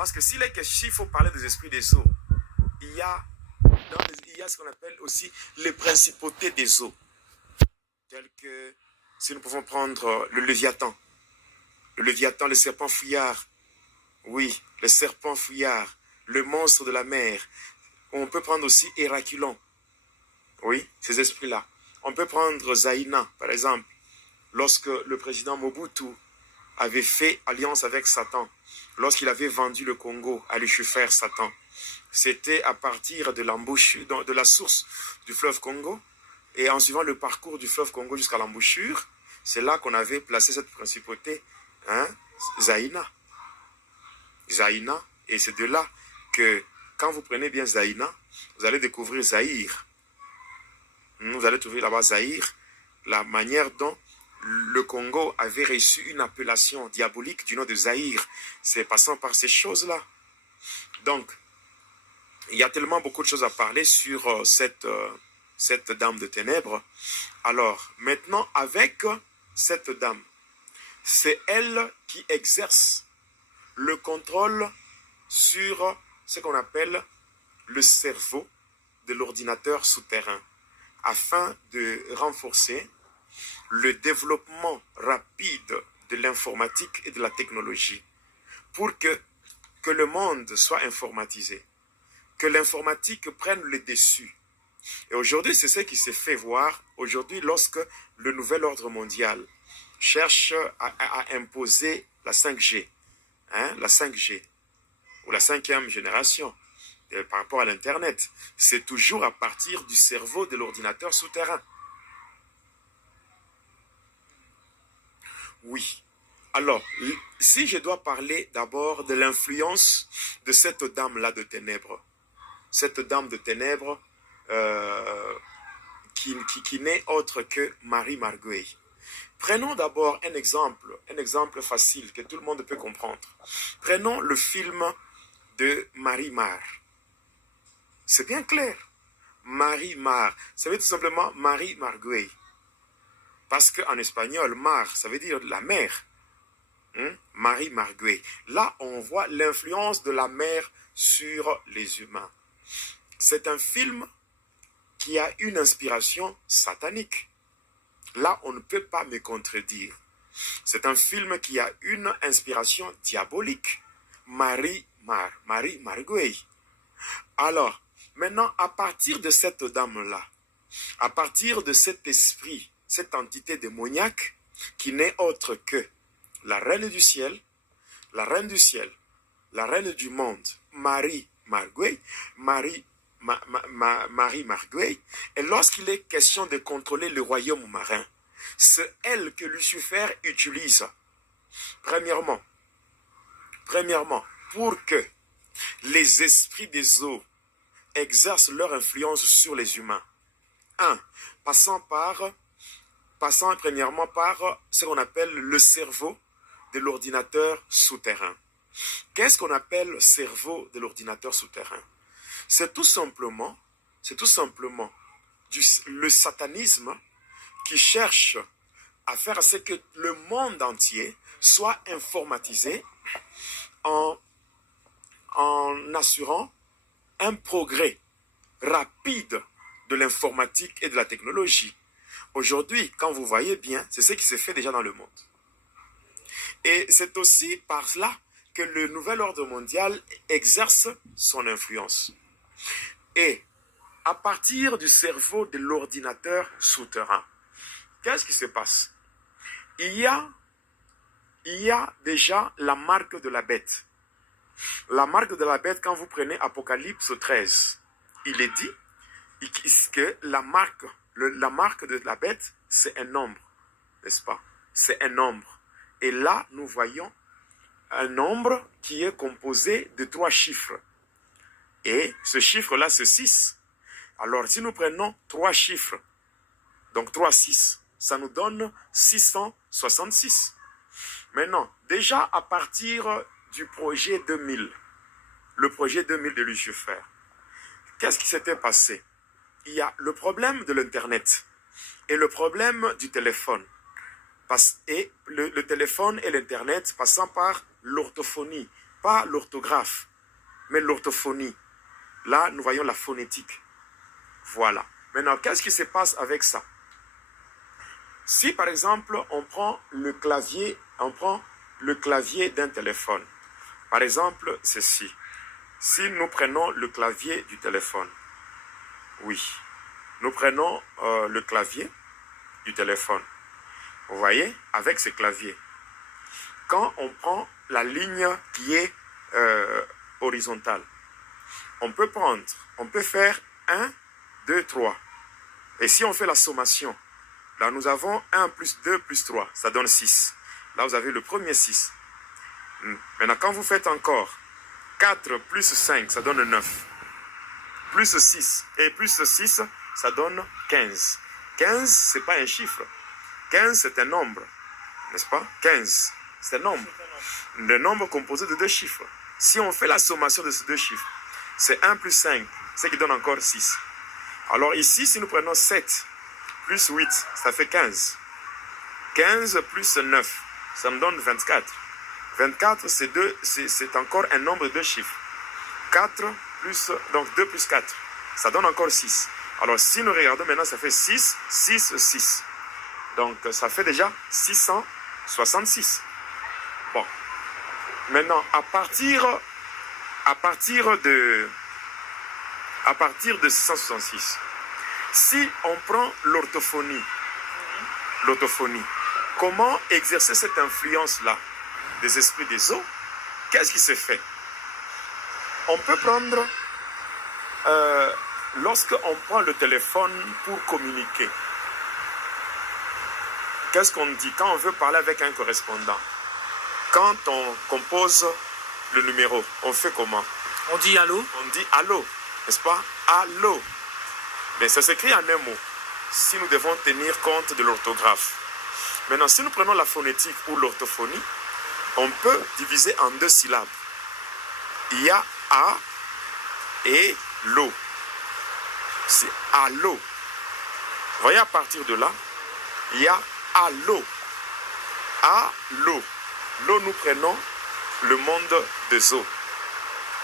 Parce que s'il est question, il faut parler des esprits des eaux. Il y a, il y a ce qu'on appelle aussi les principautés des eaux. Telles que, si nous pouvons prendre le Léviathan. Le Léviathan, le serpent fouillard. Oui, le serpent fouillard. Le monstre de la mer. On peut prendre aussi Héraculon. Oui, ces esprits-là. On peut prendre Zaïna, par exemple. Lorsque le président Mobutu avait fait alliance avec Satan, lorsqu'il avait vendu le Congo à Lucifer, Satan, c'était à partir de l'embouchure, de la source du fleuve Congo, et en suivant le parcours du fleuve Congo jusqu'à l'embouchure, c'est là qu'on avait placé cette principauté, hein, Zaïna. Zaïna, et c'est de là que, quand vous prenez bien Zaïna, vous allez découvrir Zaïre. Vous allez trouver là-bas Zaïre, la manière dont le Congo avait reçu une appellation diabolique du nom de Zaïre. C'est passant par ces choses-là. Donc, il y a tellement beaucoup de choses à parler sur cette dame de ténèbres. Alors, maintenant, avec cette dame, c'est elle qui exerce le contrôle sur ce qu'on appelle le cerveau de l'ordinateur souterrain, afin de renforcer le développement rapide de l'informatique et de la technologie, pour que le monde soit informatisé, que l'informatique prenne le dessus. Et aujourd'hui, c'est ce qui s'est fait voir aujourd'hui lorsque le nouvel ordre mondial cherche à imposer la 5G, hein, la 5G, ou la 5e génération, par rapport à l'Internet. C'est toujours à partir du cerveau de l'ordinateur souterrain. Oui. Alors, si je dois parler d'abord de l'influence de cette dame-là de ténèbres, cette dame de ténèbres qui n'est autre que Marie Marguerite. Prenons d'abord un exemple facile que tout le monde peut comprendre. Prenons le film de Marie-Mar. C'est bien clair. Marie-Mar, ça veut tout simplement Marie Marguerite. Parce qu'en espagnol, mar, ça veut dire la mer. Marie Marguerite. Là, on voit l'influence de la mer sur les humains. C'est un film qui a une inspiration satanique. Là, on ne peut pas me contredire. C'est un film qui a une inspiration diabolique. Marie Marguerite. Alors, maintenant, à partir de cette dame-là, à partir de cet esprit, cette entité démoniaque, qui n'est autre que la reine du ciel, la reine du ciel, la reine du monde, Marie Marguerite, Marie Marguerite, et lorsqu'il est question de contrôler le royaume marin, c'est elle que Lucifer utilise. Premièrement, pour que les esprits des eaux exercent leur influence sur les humains. Passant premièrement par ce qu'on appelle le cerveau de l'ordinateur souterrain. Qu'est-ce qu'on appelle cerveau de l'ordinateur souterrain? C'est tout simplement le satanisme qui cherche à faire à ce que le monde entier soit informatisé en assurant un progrès rapide de l'informatique et de la technologie. Aujourd'hui, quand vous voyez bien, c'est ce qui se fait déjà dans le monde. Et c'est aussi par là que le nouvel ordre mondial exerce son influence. Et à partir du cerveau de l'ordinateur souterrain, qu'est-ce qui se passe? Il y a déjà la marque de la bête. La marque de la bête, quand vous prenez Apocalypse 13, il est dit que la marque de la bête, c'est un nombre, n'est-ce pas? C'est un nombre. Et là, nous voyons un nombre qui est composé de 3 chiffres. Et ce chiffre-là, c'est 6. Alors, si nous prenons 3 chiffres, donc 3, 6, ça nous donne 666. Maintenant, déjà à partir du projet 2000, le projet 2000 de Lucifer, qu'est-ce qui s'était passé? Il y a le problème de l'Internet et le problème du téléphone. Et le téléphone et l'Internet passant par l'orthophonie, pas l'orthographe, mais l'orthophonie. Là, nous voyons la phonétique. Voilà. Maintenant, qu'est-ce qui se passe avec ça? Si, par exemple, on prend le clavier d'un téléphone. Par exemple, ceci. Si nous prenons le clavier du téléphone, oui, nous prenons le clavier du téléphone. Vous voyez, avec ce clavier, quand on prend la ligne qui est horizontale, on peut faire 1, 2, 3. Et si on fait la sommation, là nous avons 1 plus 2 plus 3, ça donne 6. Là vous avez le premier 6. Maintenant quand vous faites encore 4 plus 5, ça donne 9. Plus 6 et plus 6, ça donne 15. 15, ce n'est pas un chiffre. 15, c'est un nombre. N'est-ce pas? 15, c'est un nombre. Le nombre composé de deux chiffres. Si on fait la sommation de ces deux chiffres, c'est 1 plus 5, ce qui donne encore 6. Alors ici, si nous prenons 7 plus 8, ça fait 15. 15 plus 9, ça me donne 24. 24, c'est encore un nombre de deux chiffres. 4 plus, donc 2 plus 4, ça donne encore 6. Alors si nous regardons maintenant, ça fait 6, 6, 6. Donc ça fait déjà 666. Bon. Maintenant, à partir de 666, si on prend l'orthophonie, comment exercer cette influence-là des esprits des eaux? Qu'est-ce qui se fait? On peut prendre, lorsqu'on prend le téléphone pour communiquer, qu'est-ce qu'on dit quand on veut parler avec un correspondant? Quand on compose le numéro, on fait comment? On dit allô? On dit allô, n'est-ce pas? Allô. Mais ça s'écrit en un mot, si nous devons tenir compte de l'orthographe. Maintenant, si nous prenons la phonétique ou l'orthophonie, on peut diviser en deux syllabes. Il y a A et l'eau. C'est allô. Vous voyez, à partir de là, il y a allô. Allô. L'eau, nous prenons le monde des eaux.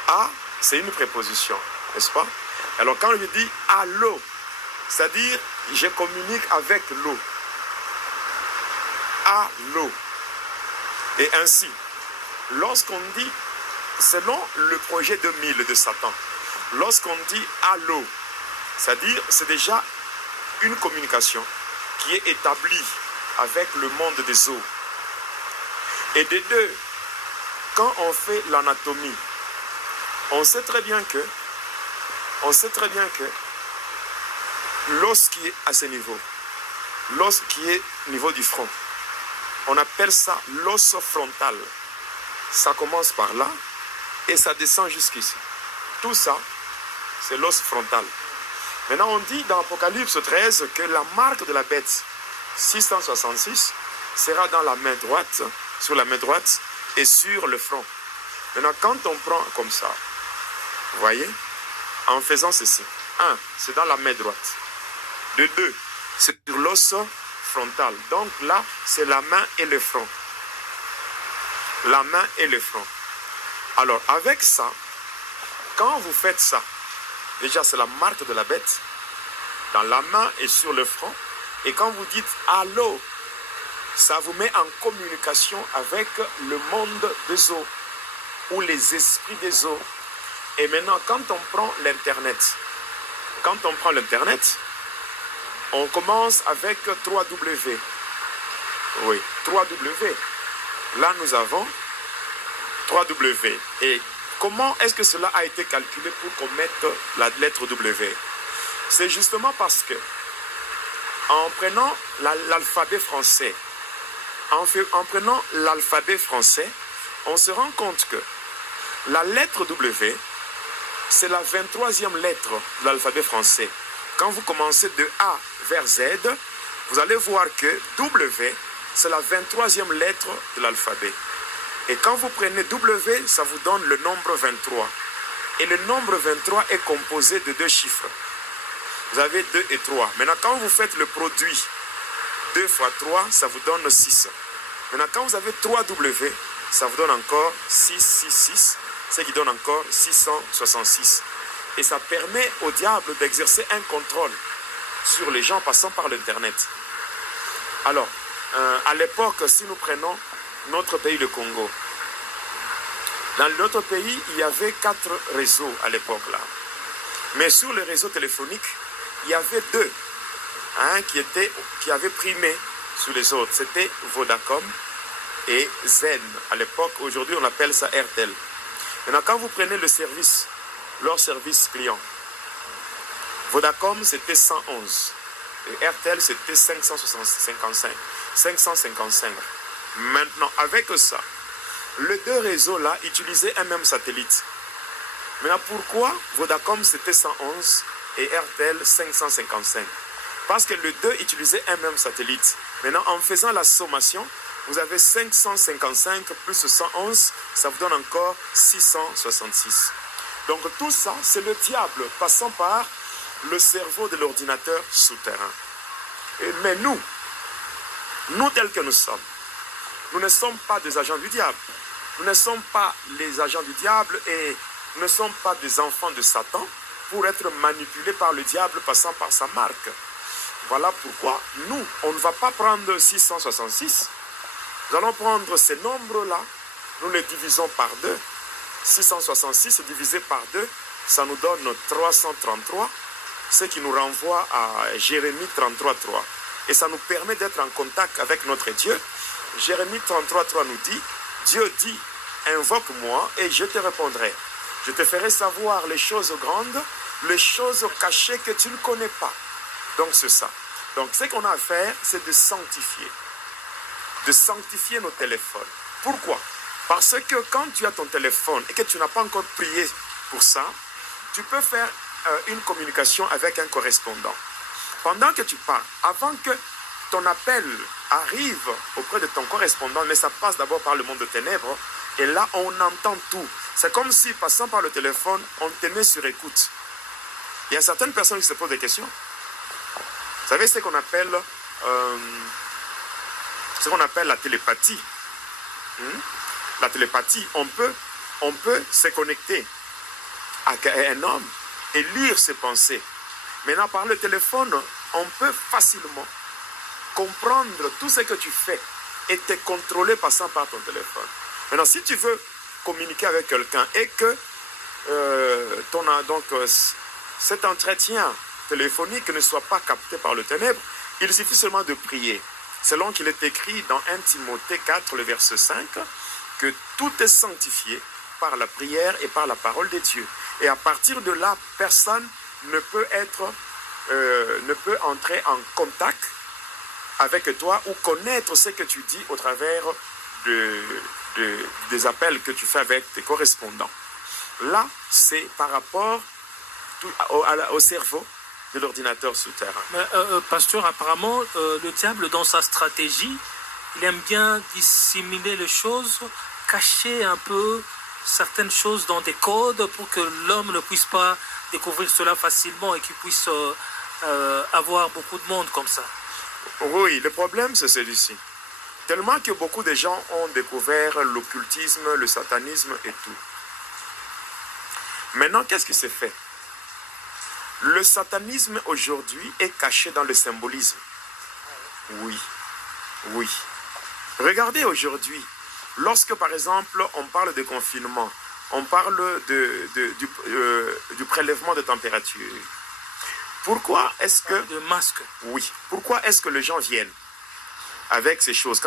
A, c'est une préposition, n'est-ce pas? Alors quand je dis allô, c'est-à-dire je communique avec l'eau. Allô. Et ainsi, lorsqu'on dit, selon le projet 2000 de Satan, lorsqu'on dit allô, c'est-à-dire c'est déjà une communication qui est établie avec le monde des eaux. Et de deux, quand on fait l'anatomie, on sait très bien que l'os qui est à ce niveau, l'os qui est au niveau du front, on appelle ça l'os frontal. Ça commence par là et ça descend jusqu'ici. Tout ça, c'est l'os frontal. Maintenant, on dit dans Apocalypse 13 que la marque de la bête 666 sera dans la main droite, sur la main droite et sur le front. Maintenant, quand on prend comme ça, vous voyez, en faisant ceci, 1, c'est dans la main droite. De 2, c'est sur l'os frontal. Donc là, c'est la main et le front. La main et le front. Alors, avec ça, quand vous faites ça, déjà, c'est la marque de la bête, dans la main et sur le front. Et quand vous dites « allô », ça vous met en communication avec le monde des eaux ou les esprits des eaux. Et maintenant, quand on prend l'Internet, on commence avec 3W. Oui, 3W. Là, nous avons 3W. Et comment est-ce que cela a été calculé pour qu'on mette la lettre W? C'est justement parce que, en prenant l'alphabet français, on se rend compte que la lettre W, c'est la 23e lettre de l'alphabet français. Quand vous commencez de A vers Z, vous allez voir que W, c'est la 23e lettre de l'alphabet. Et quand vous prenez W, ça vous donne le nombre 23. Et le nombre 23 est composé de deux chiffres. Vous avez 2 et 3. Maintenant, quand vous faites le produit 2 fois 3, ça vous donne 6. Maintenant, quand vous avez 3W, ça vous donne encore 666, ce qui donne encore 666. Et ça permet au diable d'exercer un contrôle sur les gens passant par l'Internet. Alors, à l'époque, si nous prenons notre pays, le Congo, dans notre pays, il y avait 4 réseaux à l'époque là. Mais sur les réseaux téléphoniques, il y avait 2 qui avaient primé sur les autres. C'était Vodacom et Zen à l'époque. Aujourd'hui, on appelle ça RTL. Maintenant, quand vous prenez le service, leur service client, Vodacom, c'était 111. Et RTL, c'était 555. Maintenant, avec ça, les 2 réseaux-là utilisaient un même satellite. Maintenant, pourquoi Vodacom, c'était 111 et RTL, 555? Parce que les 2 utilisaient un même satellite. Maintenant, en faisant la sommation, vous avez 555 plus 111, ça vous donne encore 666. Donc tout ça, c'est le diable passant par le cerveau de l'ordinateur souterrain. Mais nous tels que nous sommes, nous ne sommes pas des agents du diable. Nous ne sommes pas les agents du diable et nous ne sommes pas des enfants de Satan pour être manipulés par le diable passant par sa marque. Voilà pourquoi nous, on ne va pas prendre 666. Nous allons prendre ces nombres-là, nous les divisons par 2. 666 divisé par 2, ça nous donne 333, ce qui nous renvoie à Jérémie 33.3. Et ça nous permet d'être en contact avec notre Dieu. Jérémie 33.3 nous dit, Dieu dit, invoque-moi et je te répondrai. Je te ferai savoir les choses grandes, les choses cachées que tu ne connais pas. Donc c'est ça. Donc ce qu'on a à faire, c'est de sanctifier nos téléphones. Pourquoi? Parce que quand tu as ton téléphone et que tu n'as pas encore prié pour ça, tu peux faire une communication avec un correspondant. Pendant que tu parles, avant que ton appel arrive auprès de ton correspondant, mais ça passe d'abord par le monde de ténèbres, et là on entend tout. C'est comme si, passant par le téléphone, on te met sur écoute. Il y a certaines personnes qui se posent des questions. Vous savez ce qu'on appelle la télépathie. La télépathie, on peut se connecter à un homme et lire ses pensées. Maintenant, par le téléphone, on peut facilement comprendre tout ce que tu fais et te contrôler passant par ton téléphone. Maintenant, si tu veux communiquer avec quelqu'un et que cet entretien téléphonique ne soit pas capté par le ténèbre, il suffit seulement de prier. Selon qu'il est écrit dans 1 Timothée 4, le verset 5, que tout est sanctifié par la prière et par la parole de Dieu. Et à partir de là, personne ne peut entrer en contact avec toi ou connaître ce que tu dis au travers des appels que tu fais avec tes correspondants. Là, c'est par rapport au cerveau de l'ordinateur souterrain. Pasteur, apparemment, le diable, dans sa stratégie, il aime bien dissimuler les choses, cacher un peu certaines choses dans des codes pour que l'homme ne puisse pas découvrir cela facilement et qu'il puisse avoir beaucoup de monde comme ça. Oui, le problème c'est celui-ci. Tellement que beaucoup de gens ont découvert l'occultisme, le satanisme et tout. Maintenant, qu'est-ce qui s'est fait? Le satanisme aujourd'hui est caché dans le symbolisme. Oui. Regardez aujourd'hui, lorsque par exemple on parle de confinement, on parle du prélèvement de température. Pourquoi est-ce que... De masque. Oui. Pourquoi est-ce que les gens viennent avec ces choses? Quand